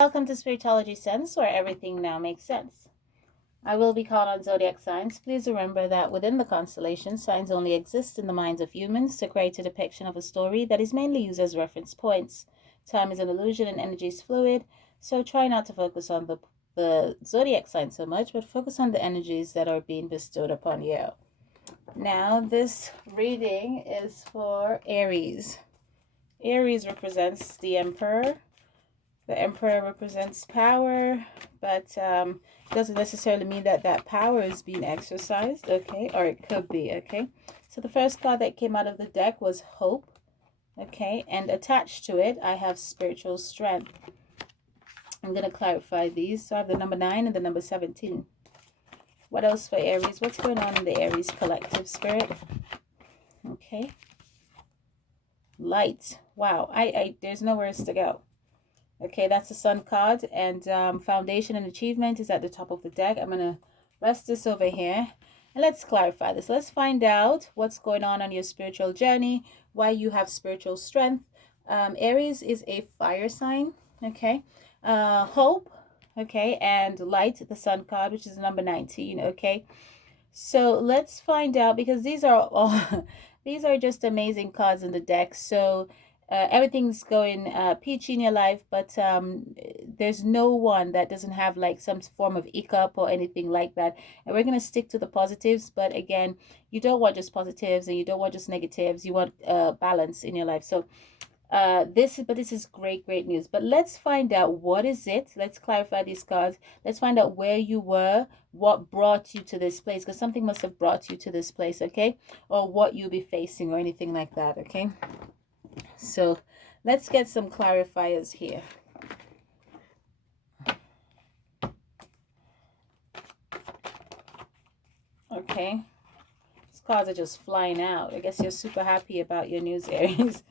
Welcome to Spiritology Sense, where everything now makes sense. I will be calling on zodiac signs. Please remember that within the constellation, signs only exist in the minds of humans to create a depiction of a story that is mainly used as reference points. Time is an illusion and energy is fluid, so try not to focus on the zodiac sign so much, but focus on the energies that are being bestowed upon you. Now, this reading is for Aries. Aries represents the Emperor. The Emperor represents power, but doesn't necessarily mean that that power is being exercised, okay? Or it could be, okay? So the first card that came out of the deck was Hope, okay? And attached to it, I have Spiritual Strength. I'm going to clarify these. So I have the number 9 and the number 17. What else for Aries? What's going on in the Aries collective spirit? Okay. Light. Wow. There's nowhere else to go. Okay, that's the Sun card, and Foundation and Achievement is at the top of the deck. I'm going to rest this over here, and let's clarify this. Let's find out what's going on your spiritual journey, why you have spiritual strength. Aries is a fire sign, okay? Hope, okay, and Light, the Sun card, which is number 19, okay? So let's find out, because these are all, these are just amazing cards in the deck. So everything's going peachy in your life, but there's no one that doesn't have like some form of hiccup or anything like that. And we're going to stick to the positives, but again, you don't want just positives and you don't want just negatives. You want balance in your life. So this is great news. But let's find out, what is it. Let's clarify these cards. Let's find out where you were, what brought you to this place, because something must have brought you to this place, okay? Or what you'll be facing or anything like that, okay? So let's get some clarifiers here. Okay, these cards are just flying out. I guess you're super happy about your news, Aries.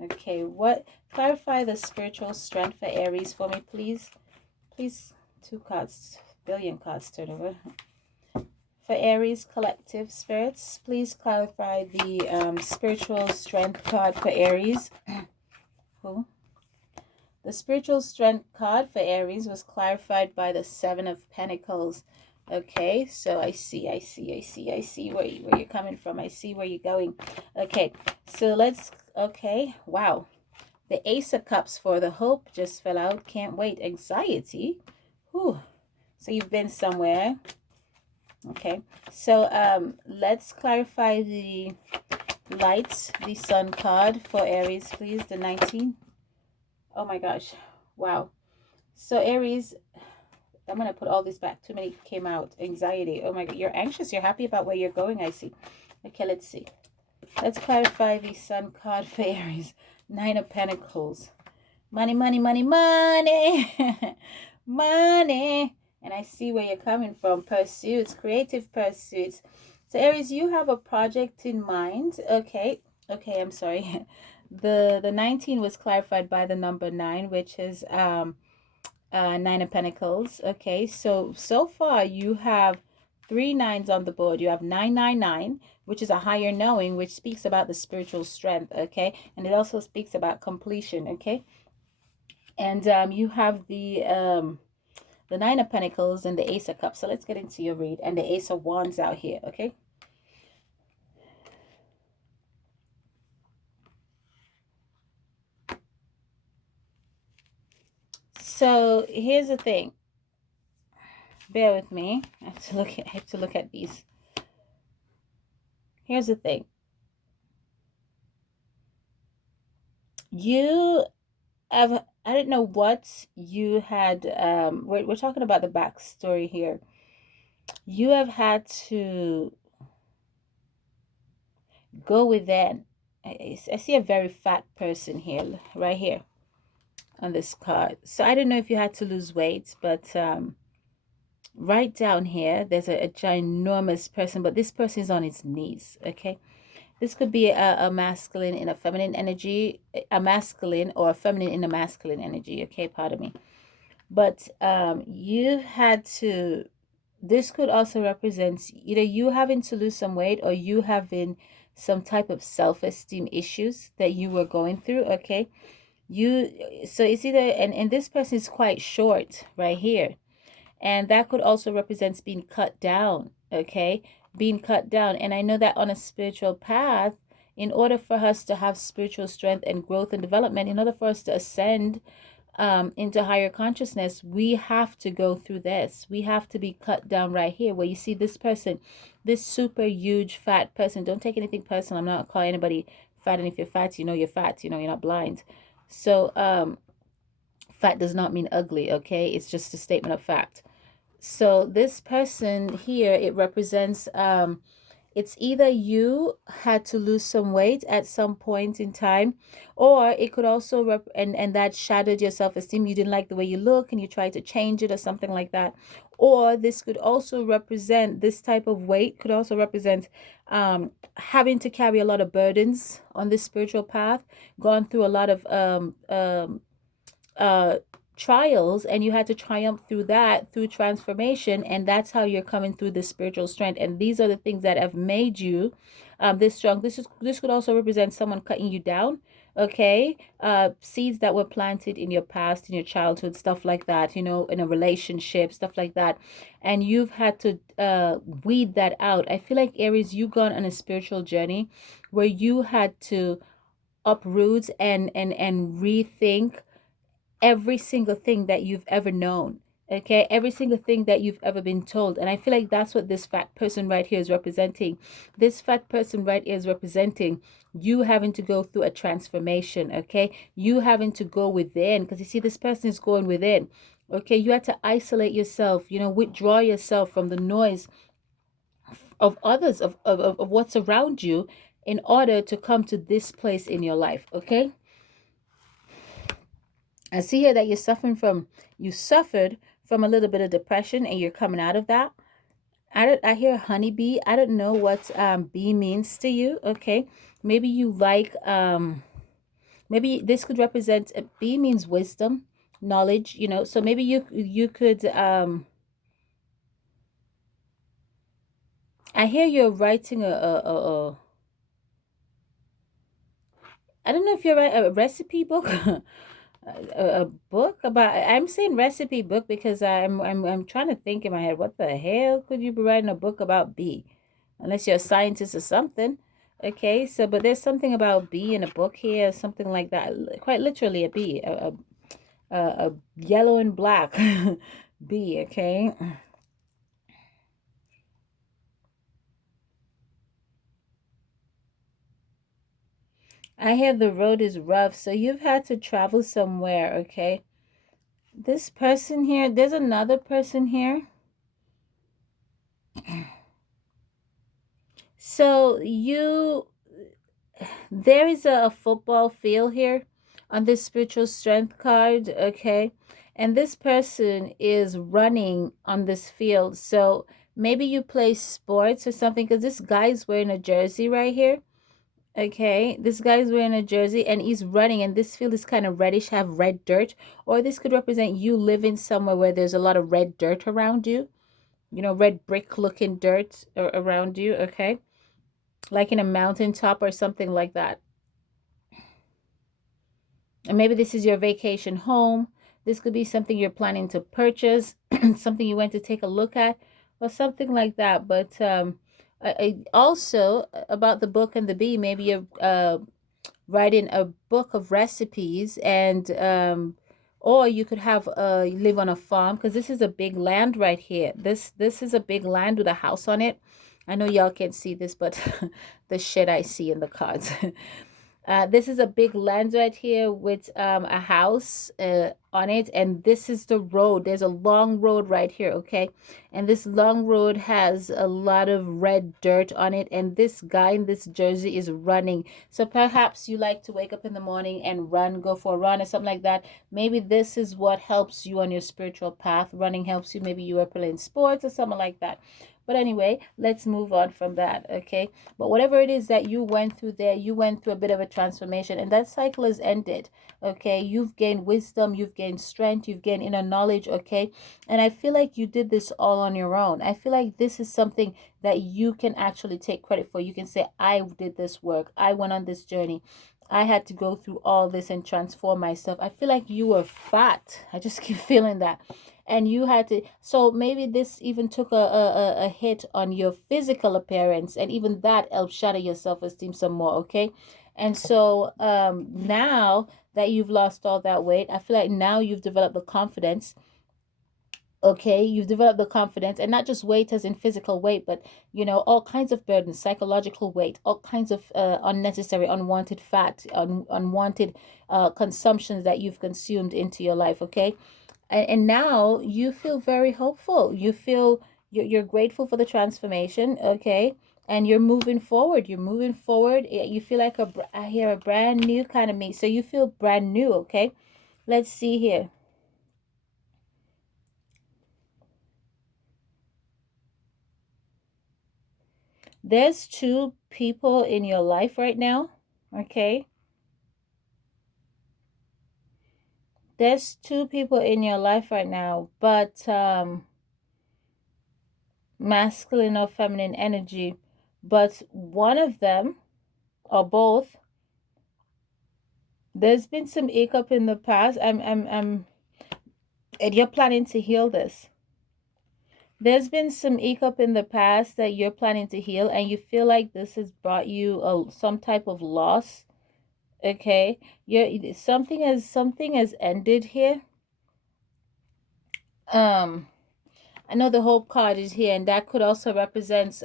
Okay, what clarify the spiritual strength for Aries for me, please? Please, 2 cards, billion cards turn over. For Aries collective spirits, please clarify the spiritual strength card for Aries. Who? The spiritual strength card for Aries was clarified by the 7 of Pentacles. Okay, so I see where you're coming from. I see where you're going. Okay, so okay, wow. The Ace of Cups for the Hope just fell out. Can't wait. Anxiety. Whew. So you've been somewhere. Okay, so let's clarify the Lights, the Sun card for Aries, please. The 19. Oh my gosh. Wow. So Aries, I'm going to put all this back. Too many came out. Anxiety. Oh my God. You're anxious. You're happy about where you're going, I see. Okay, let's see. Let's clarify the Sun card for Aries. 9 of Pentacles. Money, money, money, money. Money. And I see where you're coming from. Pursuits, creative pursuits. So Aries, you have a project in mind. Okay, I'm sorry. The 19 was clarified by the number 9, which is 9 of Pentacles. Okay, so far you have 3 9s on the board. You have 999, which is a higher knowing, which speaks about the spiritual strength. Okay, and it also speaks about completion. Okay, and you have the 9 of Pentacles and the Ace of Cups. So let's get into your read, and the Ace of Wands out here. Okay. So here's the thing. Bear with me. I have to look at these. Here's the thing. You have, I don't know what you had, we're talking about the backstory here. You have had to go within. I see a very fat person here, right here on this card. So I don't know if you had to lose weight, but right down here, there's a ginormous person, but this person is on his knees, okay? This could be a masculine in a feminine energy, a masculine or a feminine in a masculine energy, okay? Pardon me. But you've had to, this could also represent either you having to lose some weight or you having some type of self-esteem issues that you were going through, okay? You, so it's either, and this person is quite short right here, and that could also represents being cut down. Okay, being cut down. And I know that on a spiritual path, in order for us to have spiritual strength and growth and development, in order for us to ascend into higher consciousness, we have to go through this. We have to be cut down right here, where you see this person, this super huge fat person. Don't take anything personal. I'm not calling anybody fat, and if you're fat, you know you're fat. You know you're not blind. So fat does not mean ugly. Okay, it's just a statement of fact. So this person here, it represents it's either you had to lose some weight at some point in time, or it could also and that shattered your self-esteem. You didn't like the way you look and you tried to change it or something like that. Or this could also represent, this type of weight could also represent having to carry a lot of burdens on this spiritual path, gone through a lot of uh trials, and you had to triumph through that, through transformation, and that's how you're coming through the spiritual strength. And these are the things that have made you this strong. This could also represent someone cutting you down. Okay, seeds that were planted in your past, in your childhood, stuff like that, you know, in a relationship, stuff like that, and you've had to weed that out. I feel like, Aries, you've gone on a spiritual journey where you had to uproot and rethink every single thing that you've ever known. Okay, every single thing that you've ever been told. And I feel like that's what this fat person right here is representing. This fat person right here is representing you having to go through a transformation. Okay, you having to go within, because you see, this person is going within. Okay, you had to isolate yourself, you know, withdraw yourself from the noise of others, of what's around you, in order to come to this place in your life. Okay, I see here that you suffered from a little bit of depression, and you're coming out of that. I hear honeybee. I don't know what bee means to you. Okay, maybe you like maybe this could represent, bee means wisdom, knowledge. You know, so maybe you could I hear you're writing I don't know if you're a recipe book. A book about, I'm saying recipe book because I'm trying to think in my head, what the hell could you be writing a book about bee, unless you're a scientist or something. Okay, so but there's something about bee in a book here, something like that. Quite literally a bee, a yellow and black bee. Okay, I hear the road is rough, so you've had to travel somewhere. Okay, this person here, there's another person here. So there is a football field here on this spiritual strength card. Okay, and this person is running on this field. So maybe you play sports or something, because this guy's wearing a jersey right here. Okay, this guy's wearing a jersey and he's running, and this field is kind of reddish, have red dirt. Or this could represent you living somewhere where there's a lot of red dirt around you, you know, red brick looking dirt around you. Okay, like in a mountaintop or something like that. And maybe this is your vacation home. This could be something you're planning to purchase, something you went to take a look at, or something like that. But I also about the book and the bee, maybe you're writing a book of recipes, and or you could have live on a farm, because this is a big land right here. This is a big land with a house on it. I know y'all can't see this, but the shit I see in the cards. This is a big land right here with a house on it, and this is the road. There's a long road right here, okay? And this long road has a lot of red dirt on it, and this guy in this jersey is running. So perhaps you like to wake up in the morning and run, go for a run or something like that. Maybe this is what helps you on your spiritual path. Running helps you. Maybe you are playing sports or something like that. But anyway, let's move on from that, okay? But whatever it is that you went through there, you went through a bit of a transformation, and that cycle is ended, okay? You've gained wisdom, you've gained strength, you've gained inner knowledge, okay? And I feel like you did this all on your own. I feel like this is something that you can actually take credit for. You can say, I did this work, I went on this journey. I had to go through all this and transform myself. I feel like you were fat. I just keep feeling that. And you had to, so maybe this even took a hit on your physical appearance, and even that helped shatter your self-esteem some more, okay? And so now that you've lost all that weight, I feel like now you've developed the confidence. Okay, you've developed the confidence, and not just weight as in physical weight, but all kinds of burdens, psychological weight, all kinds of unnecessary, unwanted fat, unwanted consumptions that you've consumed into your life. Okay, and now you feel very hopeful. You feel you're grateful for the transformation. Okay, and you're moving forward. You're moving forward. You feel like I hear a brand new kind of me. So you feel brand new. Okay, let's see here. There's two people in your life right now. Okay, there's two people in your life right now, but masculine or feminine energy, but one of them or both, there's been some hiccup in the past. And you're planning to heal this. There's been some hiccup in the past that you're planning to heal, and you feel like this has brought you some type of loss. Okay, you're something has ended here. um I know the hope card is here, and that could also represent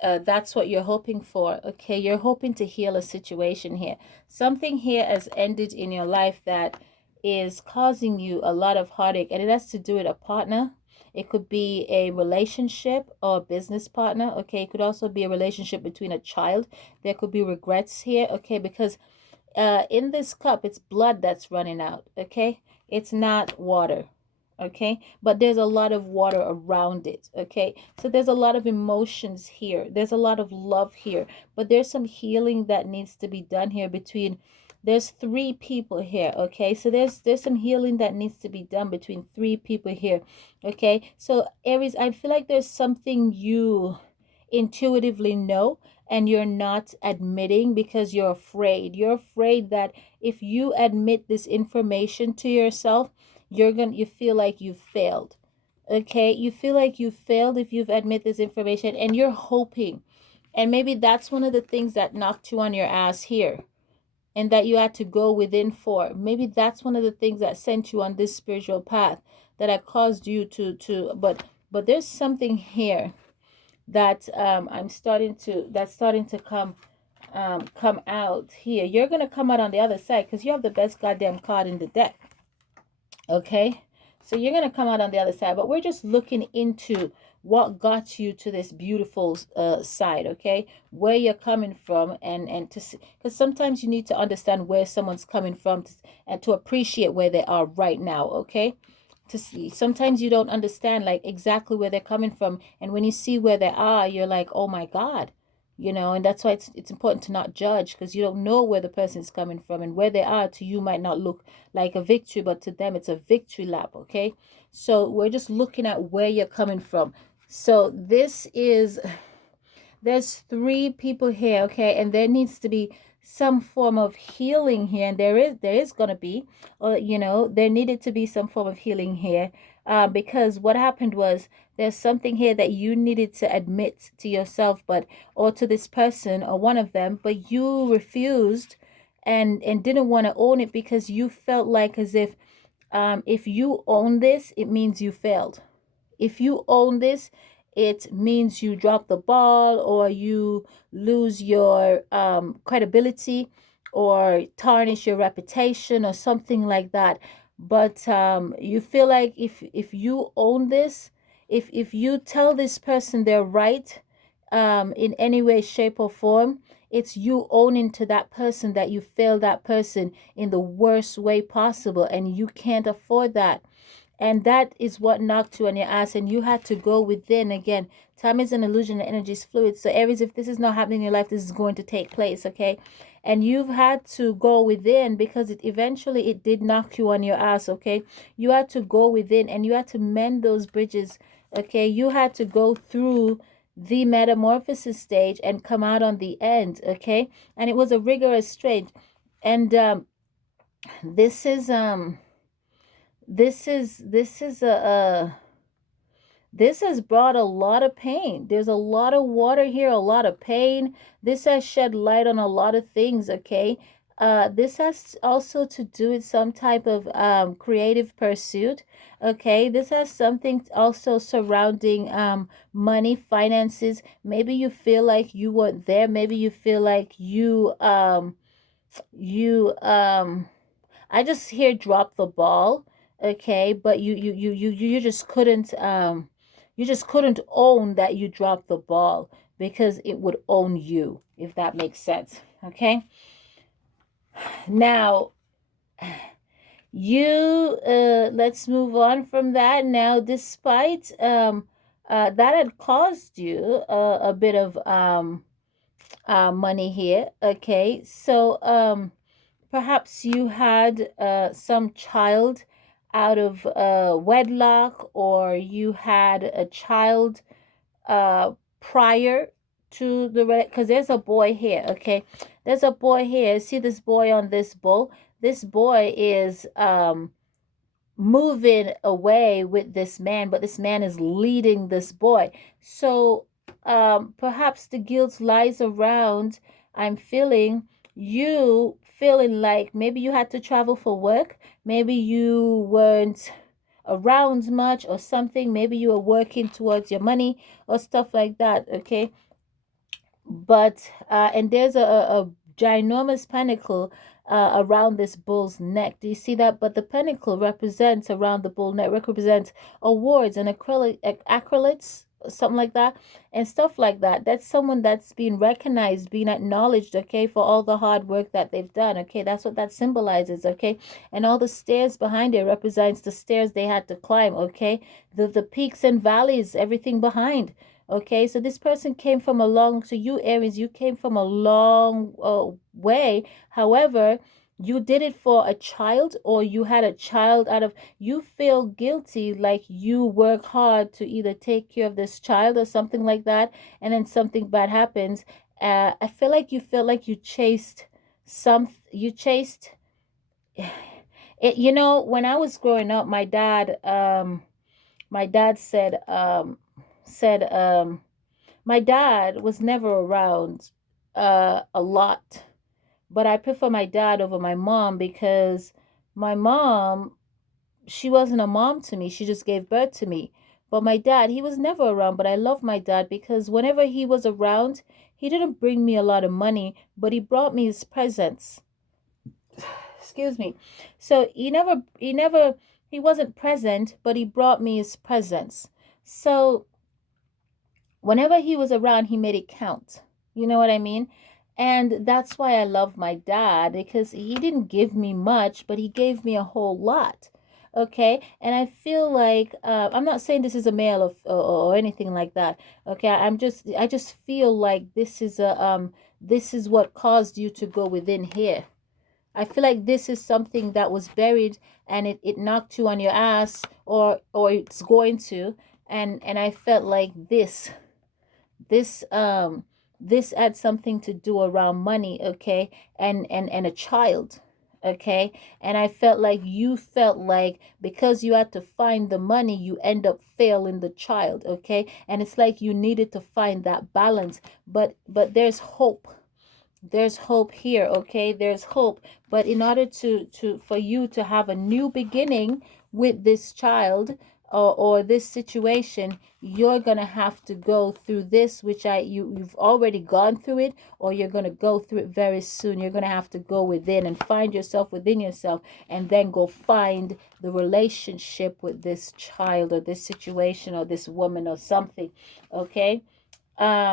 that's what you're hoping for. Okay, you're hoping to heal a situation here. Something here has ended in your life that is causing you a lot of heartache, and it has to do with a partner. It could be a relationship or a business partner. Okay, it could also be a relationship between a child. There could be regrets here. Okay, because in this cup it's blood that's running out. Okay, it's not water. Okay, but there's a lot of water around it. Okay, so there's a lot of emotions here, there's a lot of love here, but there's some healing that needs to be done here between, there's three people here. Okay, so there's some healing that needs to be done between three people here. Okay, so Aries, I feel like there's something you intuitively know and you're not admitting because you're afraid. You're afraid that if you admit this information to yourself, you feel like you've failed. Okay, you feel like you've failed if you've admit this information, and you're hoping, and maybe that's one of the things that knocked you on your ass here, and that you had to go within for. Maybe that's one of the things that sent you on this spiritual path, that have caused you to but there's something here that I'm starting to that's starting to come out here. You're gonna come out on the other side because you have the best goddamn card in the deck. Okay, so you're going to come out on the other side, but we're just looking into what got you to this beautiful side. Okay, where you're coming from, and to see, because sometimes you need to understand where someone's coming from and to appreciate where they are right now. Okay, to see, sometimes you don't understand like exactly where they're coming from, and when you see where they are, you're like, oh my god. And that's why it's important to not judge, because you don't know where the person is coming from, and where they are to you might not look like a victory, but to them it's a victory lap. Okay, so we're just looking at where you're coming from. So there's three people here. Okay, and there needs to be some form of healing here, and there is going to be, or there needed to be some form of healing here, because what happened was, there's something here that you needed to admit to yourself, but or to this person or one of them, but you refused, and didn't want to own it, because you felt like as if you own this, it means you failed. If you own this, it means you drop the ball, or you lose your credibility, or tarnish your reputation, or something like that. But you feel like if you own this, if you tell this person they're right, in any way, shape, or form, it's you owning to that person that you failed that person in the worst way possible, and you can't afford that. And that is what knocked you on your ass, and you had to go within. Again, time is an illusion and energy is fluid. So Aries, if this is not happening in your life, this is going to take place. Okay, and you've had to go within, because it did knock you on your ass. Okay, you had to go within, and you had to mend those bridges. Okay, you had to go through the metamorphosis stage and come out on the end, okay? And it was a rigorous stage. And this is this is a this has brought a lot of pain. There's a lot of water here, a lot of pain. This has shed light on a lot of things, okay? This has also to do with some type of creative pursuit, okay? This has something also surrounding money, finances. Maybe you feel like you weren't there. Maybe you feel like you I just hear drop the ball, okay, but you you just couldn't own that you dropped the ball because it would own you, if that makes sense. Okay? Now, you let's move on from that. Now, despite that had caused you a bit of money here, okay? So, perhaps you had some child out of wedlock, or you had a child uh, prior to the because there's a boy here, okay? There's a boy here. See this boy on this bull? This boy is moving away with this man, but this man is leading this boy. So perhaps the guilt lies around, I'm feeling, you feeling like maybe you had to travel for work, maybe you weren't around much or something, maybe you were working towards your money or stuff like that, okay? But and there's a ginormous pentacle around this bull's neck. Do you see that? But the pentacle represents around the bull neck represents awards and accolades, something like that, and stuff like that. That's someone that's being recognized, being acknowledged, okay, for all the hard work that they've done. Okay, that's what that symbolizes, okay? And all the stairs behind it represents the stairs they had to climb, okay? The peaks and valleys, everything behind. Okay, so this person came from a long, so you Aries, you came from a long way. However, you did it for a child, or you had a child out of, you feel guilty, like you work hard to either take care of this child or something like that, and then something bad happens. I feel like you feel like you chased it. You know, when I was growing up, my dad said my dad was never around a lot, but I prefer my dad over my mom because my mom, she wasn't a mom to me. She just gave birth to me. But my dad, he was never around. But I love my dad because whenever he was around, he didn't bring me a lot of money, but he brought me his presence. Excuse me. So he wasn't present, but he brought me his presence. So whenever he was around, he made it count. You know what I mean? And that's why I love my dad, because he didn't give me much, but he gave me a whole lot. Okay, and I feel like I'm not saying this is a male or anything like that. Okay, I just feel like this is what caused you to go within here. I feel like this is something that was buried, and it knocked you on your ass, or it's going to, and I felt like this this had something to do around money, okay, and a child, okay. And I felt like you felt like because you had to find the money, you end up failing the child, okay. And it's like you needed to find that balance, but there's hope here, okay. There's hope, but in order to for you to have a new beginning with this child, or this situation, you're gonna have to go through this, which you've already gone through it, or you're gonna go through it very soon. You're gonna have to go within and find yourself within yourself, and then go find the relationship with this child, or this situation, or this woman, or something, okay.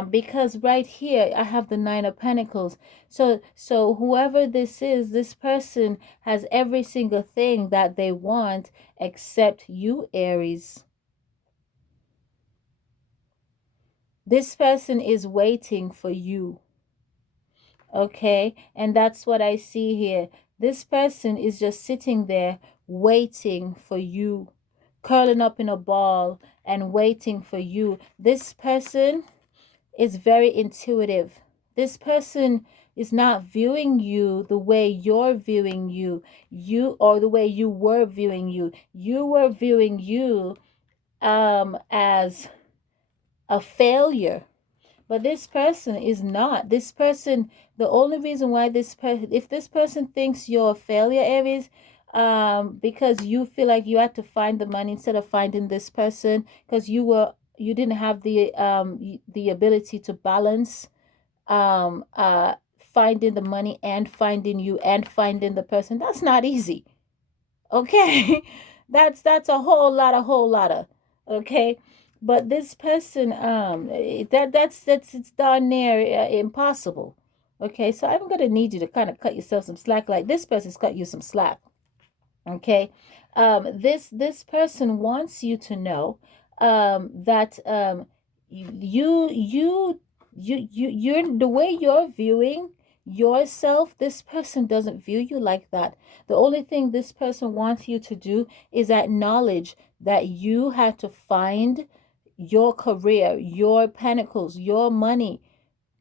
Because right here I have the Nine of Pentacles. So whoever this is, this person has every single thing that they want except you, Aries. This person is waiting for you, okay? And that's what I see here. This person is just sitting there waiting for you, curling up in a ball and waiting for you. This person is very intuitive. This person is not viewing you the way you're viewing you, or the way you were viewing you. You were viewing you as a failure, but this person is not. This person, the only reason why this person, if this person thinks you're a failure, Aries, because you feel like you had to find the money instead of finding this person, because you didn't have the ability to balance finding the money and finding you and finding the person. That's not easy. Okay. That's a whole lot of, okay. But this person, that's it's darn near impossible. Okay, so I'm gonna need you to kind of cut yourself some slack. Like this person's cut you some slack. Okay. This person wants you to know that you're the way you're viewing yourself. This person doesn't view you like that. The only thing this person wants you to do is acknowledge that you had to find your career, your pentacles, your money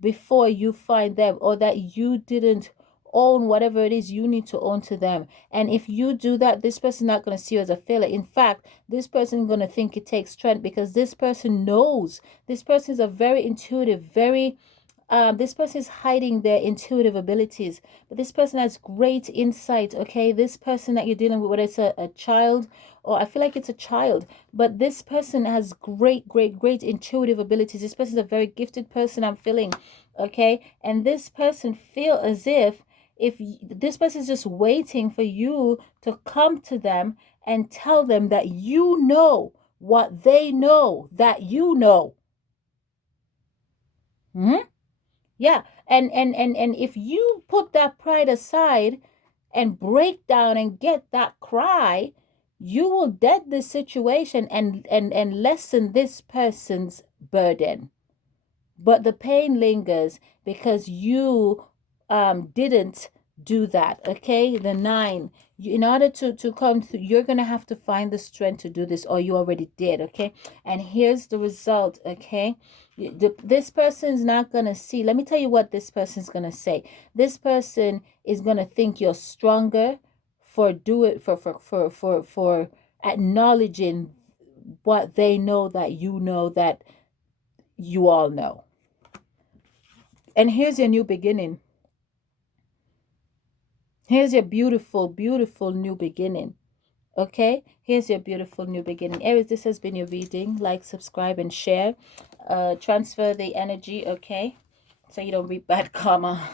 before you find them, or that you didn't own whatever it is you need to own to them. And if you do that, this person is not going to see you as a failure. In fact, this person is going to think it takes strength, because this person knows. This person is a very intuitive, very this person is hiding their intuitive abilities, but this person has great insight. Okay, this person that you're dealing with, whether it's a child, or I feel like it's a child, but this person has great intuitive abilities. This person is a very gifted person, I'm feeling. Okay, and this person feel as if this person is just waiting for you to come to them and tell them that you know what they know that you know. Hmm. Yeah, and if you put that pride aside and break down and get that cry, you will dead the situation and lessen this person's burden. But the pain lingers because you didn't do that. Okay, the nine. In order to come through, you're gonna have to find the strength to do this, or you already did. Okay, and here's the result. Okay, this person's not gonna see. Let me tell you what this person's gonna say. This person is gonna think you're stronger for do it for acknowledging what they know that you know that you all know. And here's your new beginning. Here's your beautiful new beginning. Okay? Here's your beautiful new beginning. Aries, this has been your reading. Like, subscribe, and share. Transfer the energy, okay? So you don't reap bad karma.